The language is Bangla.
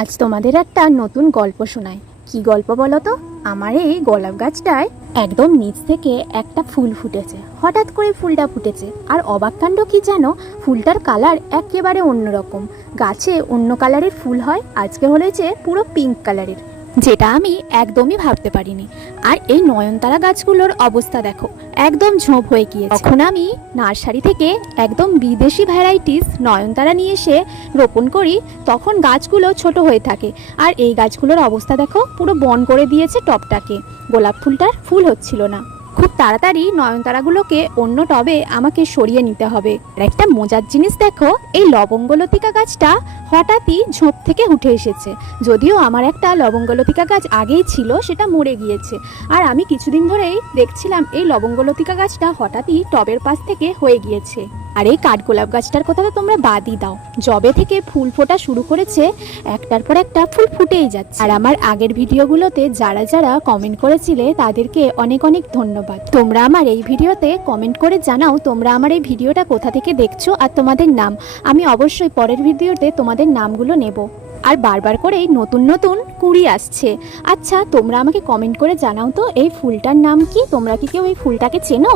আজ তোমাদের একটা নতুন গল্প শোনাই। কি গল্প বলো তো? আমার এই গোলাপ গাছটায় একদম নিচ থেকে একটা ফুল ফুটেছে। হঠাৎ করে ফুলটা ফুটেছে, আর অবাক কাণ্ড কি জানো, ফুলটার কালার একেবারে অন্যরকম। গাছে অন্য কালারের ফুল হয়, আজকে হয়েছে পুরো পিঙ্ক কালারের, যেটা আমি একদমই ভাবতে পারিনি। আর এই নয়নতারা গাছগুলোর অবস্থা দেখো, একদম ঝোপ হয়ে গিয়েছে। তখন আমি নার্সারি থেকে একদম বিদেশি ভ্যারাইটিস নয়নতারা নিয়ে এসে রোপণ করি, তখন গাছগুলো ছোট হয়ে থাকে। আর এই গাছগুলোর অবস্থা দেখো, পুরো বন করে দিয়েছে টবটাকে। গোলাপ ফুলটার ফুল হচ্ছিল না। খুব তাড়াতাড়ি নয়নতারাগুলোকে অন্য টবে আমাকে সরিয়ে নিতে হবে। আর একটা মজার জিনিস দেখো, এই লবঙ্গলতিকা গাছটা হঠাৎই ঝোপ থেকে উঠে এসেছে। যদিও আমার একটা লবঙ্গলতিকা গাছ আগেই ছিল, সেটা মরে গিয়েছে। আর আমি কিছুদিন ধরেই দেখছিলাম এই লবঙ্গলতিকা গাছটা হঠাৎই টবের পাশ থেকে হয়ে গিয়েছে। আর এই কাঠগোলাপ গাছটার কথা তো তোমরা বাদই দাও, জবে থেকে ফুল ফোটা শুরু করেছে, একটার পর একটা ফুল ফুটেই যাচ্ছে। আর আমার আগের ভিডিওগুলোতে যারা যারা কমেন্ট করেছিলে তাদেরকে অনেক অনেক ধন্যবাদ। তোমরা আমার এই ভিডিওতে কমেন্ট করে জানাও তোমরা আমার এই ভিডিওটা কোথা থেকে দেখছো আর তোমাদের নাম। আমি অবশ্যই পরের ভিডিওতে তোমাদের নামগুলো নেব। আর বারবার করে নতুন নতুন কুড়ি আসছে। আচ্ছা, তোমরা আমাকে কমেন্ট করে জানাও তো এই ফুলটার নাম কি? তোমরা কি কেউ এই ফুলটাকে চেনো?